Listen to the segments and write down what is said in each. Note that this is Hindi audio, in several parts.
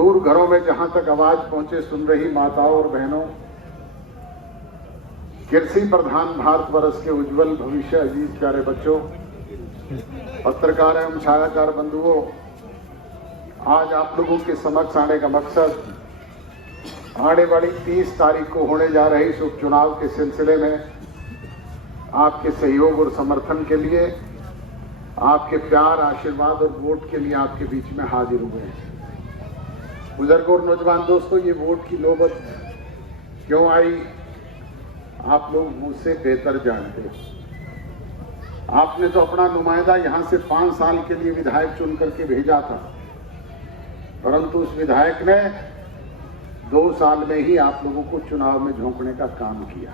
दूर घरों में जहां तक आवाज पहुंचे सुन रही माताओं और बहनों, कृषि प्रधान भारतवर्ष के उज्जवल भविष्य अजीज प्यारे बच्चों, पत्रकार एवं छायाकार बंधुओं, आज आप लोगों के समक्ष आने का मकसद आने वाली 30 तारीख को होने जा रहे इस उपचुनाव के सिलसिले में आपके सहयोग और समर्थन के लिए, आपके प्यार, आशीर्वाद और वोट के लिए आपके बीच में हाजिर हुए हैं। बुजुर्गों और नौजवान दोस्तों, ये वोट की नौबत क्यों आई, आप लोग मुझसे बेहतर जानते हो। आपने तो अपना नुमाइंदा यहां से 5 साल के लिए विधायक चुन करके भेजा था, परंतु उस विधायक ने 2 साल में ही आप लोगों को चुनाव में झोंकने का काम किया।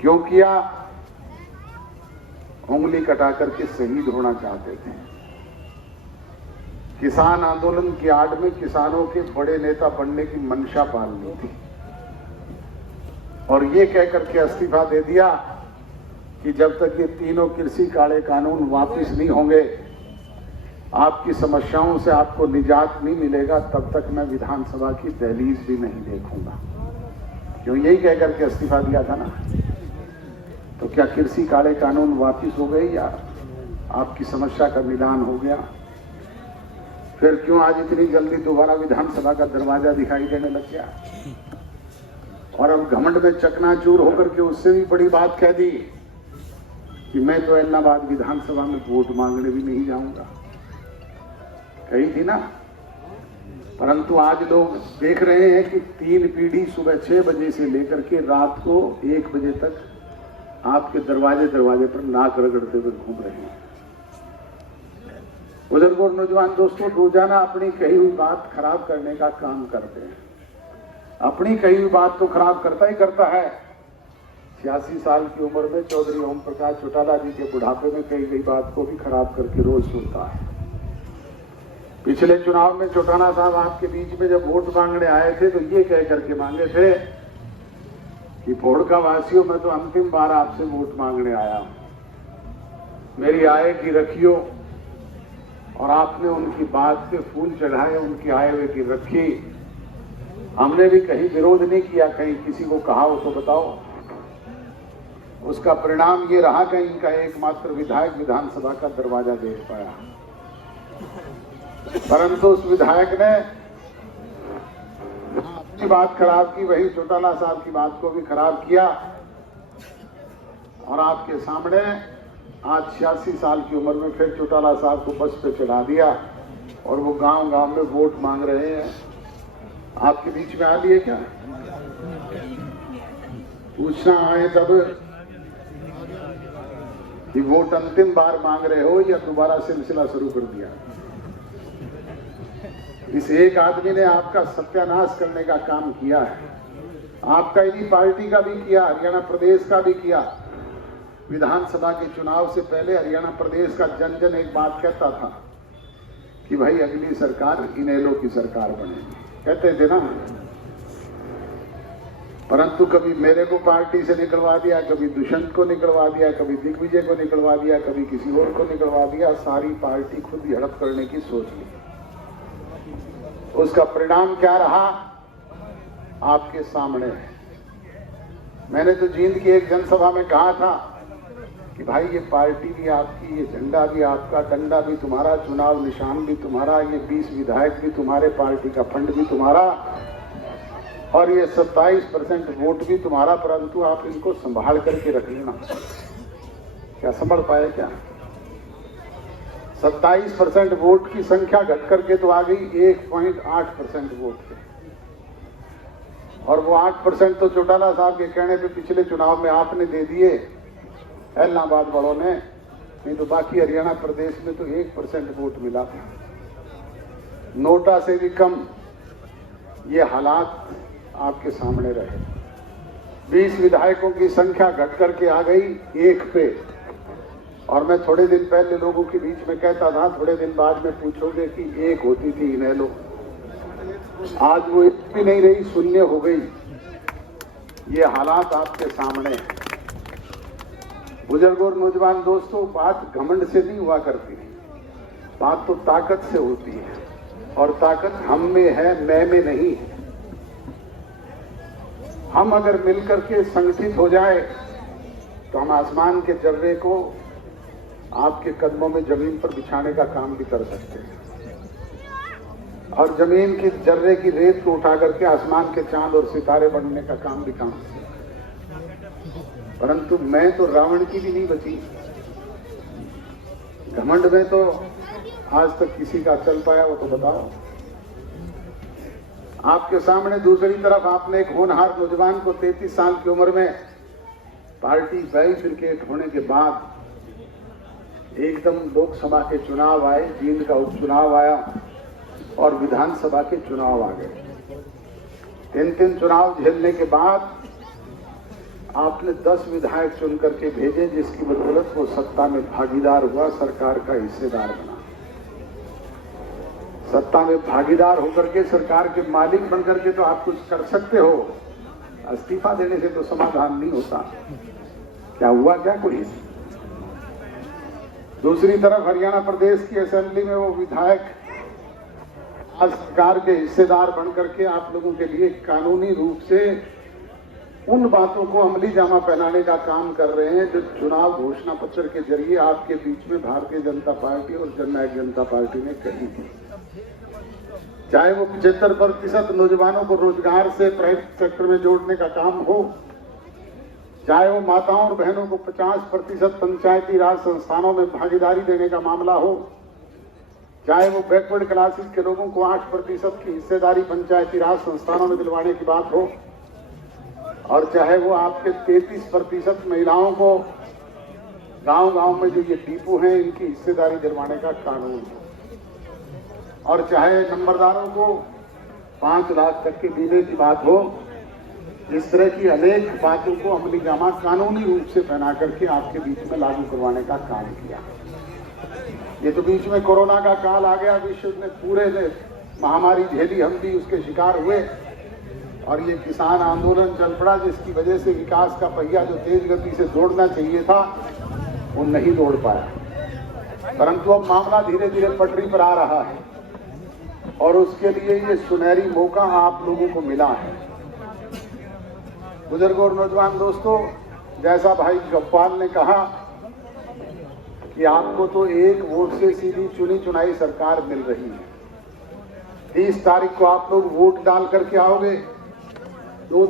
क्यों किया? उंगली कटा करके शहीद होना चाहते थे। किसान आंदोलन की आड़ में किसानों के बड़े नेता बनने की मंशा पालनी थी और ये कह करके इस्तीफा दे दिया कि जब तक ये तीनों कृषि काले कानून वापस नहीं होंगे, आपकी समस्याओं से आपको निजात नहीं मिलेगा, तब तक मैं विधानसभा की दहलीज भी नहीं देखूंगा। क्यों? यही कह करके इस्तीफा दिया था ना। तो क्या कृषि काले कानून वापस हो गए या आपकी समस्या का निदान हो गया? फिर क्यों आज इतनी जल्दी दोबारा विधानसभा का दरवाजा दिखाई देने लग गया? और अब घमंड में चकनाचूर होकर के उससे भी बड़ी बात कह दी कि मैं तो ऐलनाबाद विधानसभा में वोट मांगने भी नहीं जाऊंगा। कही थी ना। परंतु आज लोग देख रहे हैं कि 3 पीढ़ी सुबह 6 बजे से लेकर के रात को 1 बजे तक आपके दरवाजे पर नाक रगड़ते हुए घूम रहे हैं। बुजुर्गों और नौजवान दोस्तों, रोजाना अपनी कही हुई बात खराब करने का काम करते हैं। अपनी कही हुई बात तो खराब करता ही करता है। 86 साल की उम्र में चौधरी ओम प्रकाश चौटाला जी के बुढ़ापे में कही गई बात को भी खराब करके रोज सुनता है। पिछले चुनाव में चौटाला साहब आपके बीच में जब वोट मांगने आए थे तो ये कह करके मांगे थे कि भोड़का वासियों, मैं तो अंतिम बार आपसे वोट मांगने आया हूं, मेरी आय की रखियो। और आपने उनकी बात पे फूल चढ़ाए, उनकी आय वे की रखी। हमने भी कहीं विरोध नहीं किया, कहीं किसी को कहा हो तो बताओ। उसका परिणाम ये रहा कि इनका एकमात्र विधायक विधानसभा का दरवाजा देख पाया। परंतु उस विधायक ने अपनी बात खराब की, वही चौटाला साहब की बात को भी खराब किया। और आपके सामने आज 86 साल की उम्र में फिर चौटाला साहब को बस पे चढ़ा दिया और वो गांव-गांव में वोट मांग रहे हैं। आपके बीच में आ लिए क्या? पूछना आए तब कि वोट अंतिम बार मांग रहे हो या दोबारा सिलसिला शुरू कर दिया? इस एक आदमी ने आपका सत्यानाश करने का काम किया है। आपका इन्हीं पार्टी का भी किया, हरियाणा प्रदेश का भी किया। विधानसभा के चुनाव से पहले हरियाणा प्रदेश का जन जन एक बात कहता था कि भाई अगली सरकार इनेलो की सरकार बनेगी, कहते थे ना। परंतु कभी मेरे को पार्टी से निकलवा दिया, कभी दुष्यंत को निकलवा दिया, कभी दिग्विजय को निकलवा दिया, कभी किसी और को निकलवा दिया। सारी पार्टी खुद ही हड़प करने की सोच ली। उसका परिणाम क्या रहा आपके सामने है। मैंने तो जींद की एक जनसभा में कहा था कि भाई ये पार्टी भी आपकी, ये झंडा भी आपका, डंडा भी तुम्हारा, चुनाव निशान भी तुम्हारा, ये 20 विधायक भी तुम्हारे, पार्टी का फंड भी तुम्हारा और ये 27% वोट भी तुम्हारा। परंतु आप इनको संभाल करके रख लेना। क्या संभाल पाए क्या? 27% वोट की संख्या घट करके तो आ गई 1.8% वोट पे। और वो 8% तो चौटाला साहब के कहने पे पिछले चुनाव में आपने दे दिए ऐलनाबाद वालों ने, नहीं तो बाकी हरियाणा प्रदेश में तो 1% वोट मिला। नोटा से भी कम ये हालात आपके सामने रहे। 20 विधायकों की संख्या घट करके आ गई 1 पे। और मैं थोड़े दिन पहले लोगों के बीच में कहता था, थोड़े दिन बाद में पूछोगे कि 1 होती थी इनेलो, आज वो 1 भी नहीं रही, 0 हो गई। ये हालात आपके सामने हैं। बुजुर्गों और नौजवान दोस्तों, बात घमंड से नहीं हुआ करती, बात तो ताकत से होती है। और ताकत हम में है, मैं में नहीं है। हम अगर मिलकर के संगठित हो जाए तो हम आसमान के जर्रे को आपके कदमों में जमीन पर बिछाने का काम भी कर सकते हैं और जमीन की जर्रे की रेत को उठा करके आसमान के चांद और सितारे बनने का काम भी कर सकते हैं। परंतु मैं तो रावण की भी नहीं बची। घमंड में तो आज तक किसी का चल पाया, वो तो बताओ। आपके सामने दूसरी तरफ आपने एक होनहार नौजवान को 33 साल की उम्र में पार्टी बाइफिरकेट होने के बाद एकदम लोकसभा के चुनाव आए, जींद का उपचुनाव आया और विधानसभा के चुनाव आ गए। 3 चुनाव झेलने के बाद आपने 10 विधायक चुन करके भेजे, जिसकी बदौलत वो सत्ता में भागीदार हुआ, सरकार का हिस्सेदार बना। सत्ता में भागीदार होकर के सरकार के मालिक बनकर के तो आप कुछ कर सकते हो, इस्तीफा देने से तो समाधान नहीं होता। क्या हुआ क्या कोई? दूसरी तरफ हरियाणा प्रदेश की असेंबली में वो विधायक आज सरकार के हिस्सेदार बनकर के आप लोगों के लिए कानूनी रूप से उन बातों को अमली जामा पहनाने का काम कर रहे हैं जो चुनाव घोषणा पत्र के जरिए आपके बीच में भारतीय जनता पार्टी और जननायक जनता पार्टी ने कही थी। चाहे वो 75% नौजवानों को रोजगार से प्राइवेट सेक्टर में जोड़ने का काम हो, चाहे वो माताओं और बहनों को 50% पंचायती राज संस्थानों में भागीदारी देने का मामला हो, चाहे वो बैकवर्ड क्लासेस के लोगों को 8% की हिस्सेदारी पंचायती राज संस्थानों में दिलवाने की बात हो, और चाहे वो आपके 33% महिलाओं को गांव-गांव में जो ये डिपो हैं इनकी हिस्सेदारी दिलवाने का कानून हो, और चाहे नंबरदारों को 5 लाख तक के बीमे की बात हो, इस तरह की अनेक बातों को अमली जामा कानूनी रूप से पहना करके आपके बीच में लागू करवाने का काम किया। ये तो बीच में कोरोना का काल आ गया, विश्व ने पूरे ने महामारी झेली, हम भी उसके शिकार हुए और ये किसान आंदोलन चल पड़ा, जिसकी वजह से विकास का पहिया जो तेज गति से दौड़ना चाहिए था वो नहीं दौड़ पाया। परंतु अब मामला धीरे धीरे पटरी पर आ रहा है और उसके लिए ये सुनहरी मौका आप लोगों को मिला है। बुजुर्गों और नौजवान दोस्तों, जैसा भाई गप्पाल ने कहा कि आपको तो एक वोट से सीधी चुनी चुनाई सरकार मिल रही है। 30 तारीख को आप लोग वोट डाल करके आओगे, 2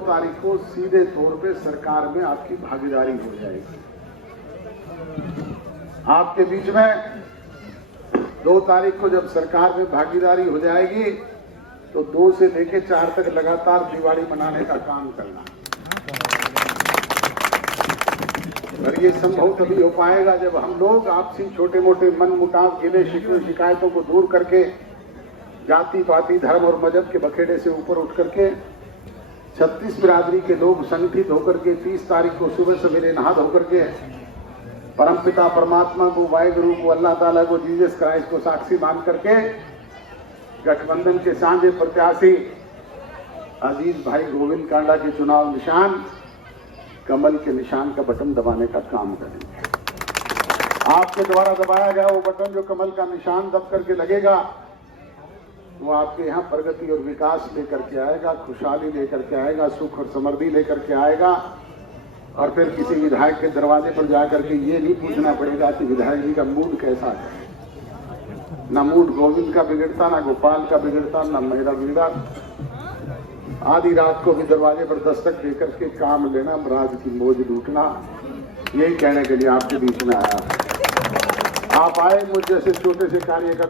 तारीख को सीधे तौर पे सरकार में आपकी भागीदारी हो जाएगी। आपके बीच में 2 तारीख को जब सरकार में भागीदारी हो जाएगी तो 2 से लेकर 4 तक लगातार दिवाली मनाने का काम करना। और ये संभव तभी हो पाएगा जब हम लोग आपसी छोटे मोटे मन मुटाव, गिले शिकवे, शिकायतों को दूर करके जाति पाति धर्म और मजहब के बखेड़े से ऊपर उठ करके 36 बिरादरी के लोग संगठित होकर के 30 तारीख को सुबह सवेरे नहा धोकर के परमपिता परमात्मा को, वाहिगुरु को, अल्लाह ताला को, जीसस क्राइस्ट को साक्षी मान करके गठबंधन के साझे प्रत्याशी अजीज भाई गोविंद कांडा के चुनाव निशान कमल के निशान का बटन दबाने का काम करेंगे। आपके द्वारा दबाया गया वो बटन जो कमल का निशान दब करके लगेगा, वो आपके यहाँ प्रगति और विकास लेकर के आएगा, खुशहाली लेकर के आएगा, सुख और समृद्धि लेकर के आएगा। और फिर किसी विधायक के दरवाजे पर जाकर के ये नहीं पूछना पड़ेगा कि विधायक जी का मूड कैसा है। ना मूड गोविंद का बिगड़ता, ना गोपाल का बिगड़ता, ना मेरा बिगड़ा। आधी रात को भी दरवाजे पर दस्तक देकर के काम लेना, राज की मौज लूटना, यही कहने के लिए आपके बीच में आया। आप आए मुझ जैसे छोटे से कार्यकर्ता